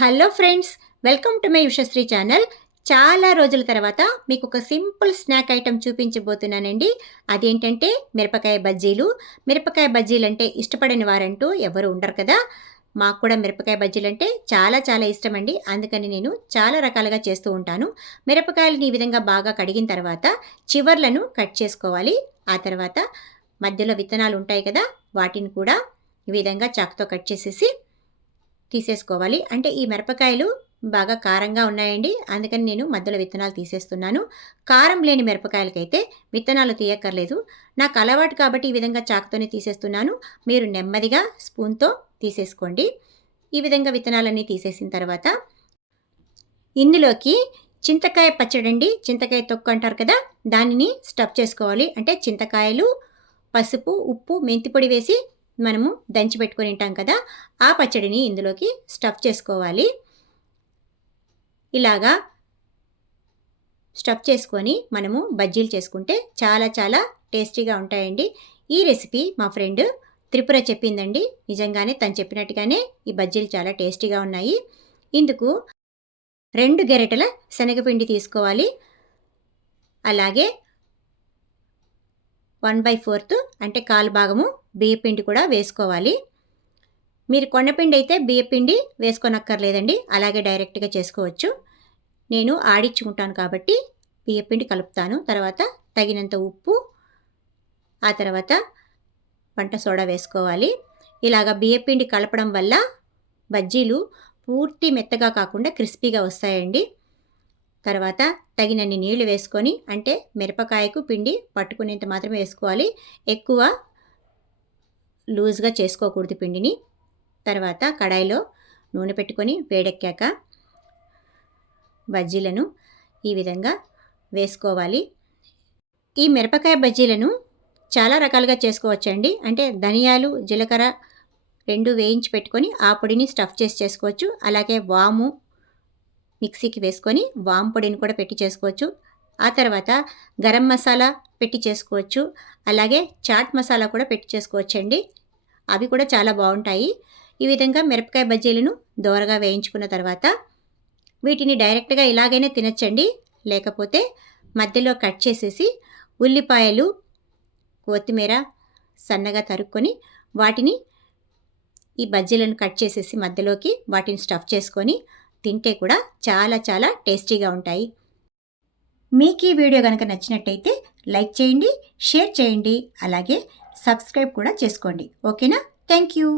Hello friends, welcome to my Ushasri channel. చాలా రోజుల తర్వాత మీకు ఒక సింపుల్ స్నాక్ ఐటెం చూపించబోతున్నానండి. అదేంటంటే మిరపకాయ బజ్జీలు. మిరపకాయ బజ్జీలు అంటే ఇష్టపడని వారంటూ ఎవరు ఉండరు కదా. మాకు కూడా మిరపకాయ బజ్జీలు అంటే చాలా చాలా ఇష్టమండి. అందుకని నేను చాలా రకాలుగా చేస్తూ ఉంటాను. మిరపకాయలని ఈ విధంగా బాగా కడిగిన తర్వాత చివర్లను కట్ చేసుకోవాలి. ఆ తర్వాత మధ్యలో విత్తనాలు ఉంటాయి కదా, వాటిని కూడా ఈ విధంగా చాకుతో కట్ చేసేసి తీసేసుకోవాలి. అంటే ఈ మిరపకాయలు బాగా కారంగా ఉన్నాయండి, అందుకని నేను మధ్యలో విత్తనాలు తీసేస్తున్నాను. కారం లేని మిరపకాయలకైతే విత్తనాలు తీయక్కర్లేదు. నాకు అలవాటు కాబట్టి ఈ విధంగా చాకుతోనే తీసేస్తున్నాను. మీరు నెమ్మదిగా స్పూన్తో తీసేసుకోండి. ఈ విధంగా విత్తనాలన్నీ తీసేసిన తర్వాత ఇందులోకి చింతకాయ పచ్చడండి, చింతకాయ తొక్కు అంటారు కదా, దానిని స్టఫ్ చేసుకోవాలి. అంటే చింతకాయలు, పసుపు, ఉప్పు, మెంతిపొడి వేసి మనము దంచి పెట్టుకొని ఉంటాం కదా, ఆ పచ్చడిని ఇందులోకి స్టఫ్ చేసుకోవాలి. ఇలాగా స్టఫ్ చేసుకొని మనము బజ్జీలు చేసుకుంటే చాలా చాలా టేస్టీగా ఉంటాయండి. ఈ రెసిపీ మా ఫ్రెండ్ త్రిపుర చెప్పిందండి. నిజంగానే తను చెప్పినట్టుగానే ఈ బజ్జీలు చాలా టేస్టీగా ఉన్నాయి. ఇందుకు 2 గరిటెల శనగపిండి తీసుకోవాలి. అలాగే 1/4 అంటే 1/4 భాగము బియ్యపిండి కూడా వేసుకోవాలి. మీరు కొన్నపిండి అయితే బియ్యపిండి వేసుకోనక్కర్లేదండి, అలాగే డైరెక్ట్గా చేసుకోవచ్చు. నేను ఆడించుకుంటాను కాబట్టి బియ్యపిండి కలుపుతాను. తర్వాత తగినంత ఉప్పు, ఆ తర్వాత వంట సోడా వేసుకోవాలి. ఇలాగ బియ్యపిండి కలపడం వల్ల బజ్జీలు పూర్తి మెత్తగా కాకుండా క్రిస్పీగా వస్తాయండి. తర్వాత తగినన్ని నీళ్లు వేసుకొని, అంటే మిరపకాయకు పిండి పట్టుకునేంత మాత్రమే వేసుకోవాలి, ఎక్కువ లూజ్గా చేసుకోకూడదు పిండిని. తర్వాత కడాయిలో నూనె పెట్టుకొని వేడెక్కాక బజ్జీలను ఈ విధంగా వేసుకోవాలి. ఈ మిరపకాయ బజ్జీలను చాలా రకాలుగా చేసుకోవచ్చండి. అంటే ధనియాలు, జీలకర్ర 2 వేయించి పెట్టుకొని ఆ పొడిని స్టఫ్ చేసి చేసుకోవచ్చు. అలాగే వాము మిక్సీకి వేసుకొని వాము పొడిని కూడా పెట్టి చేసుకోవచ్చు. ఆ తర్వాత గరం మసాలా పెట్టి చేసుకోవచ్చు. అలాగే చాట్ మసాలా కూడా పెట్టి చేసుకోవచ్చండి. అవి కూడా చాలా బాగుంటాయి. ఈ విధంగా మిరపకాయ బజ్జీలను దోరగా వేయించుకున్న తర్వాత వీటిని డైరెక్ట్గా ఇలాగైనా తినచ్చండి. లేకపోతే మధ్యలో కట్ చేసేసి ఉల్లిపాయలు, కొత్తిమీర సన్నగా తరుక్కొని వాటిని ఈ బజ్జీలను కట్ చేసేసి మధ్యలోకి వాటిని స్టఫ్ చేసుకొని తింటే కూడా చాలా చాలా టేస్టీగా ఉంటాయి. మీకు ఈ వీడియో కనుక నచ్చినట్టయితే లైక్ చేయండి, షేర్ చేయండి, అలాగే సబ్స్క్రైబ్ కూడా చేసుకోండి. ఓకేనా? Thank you.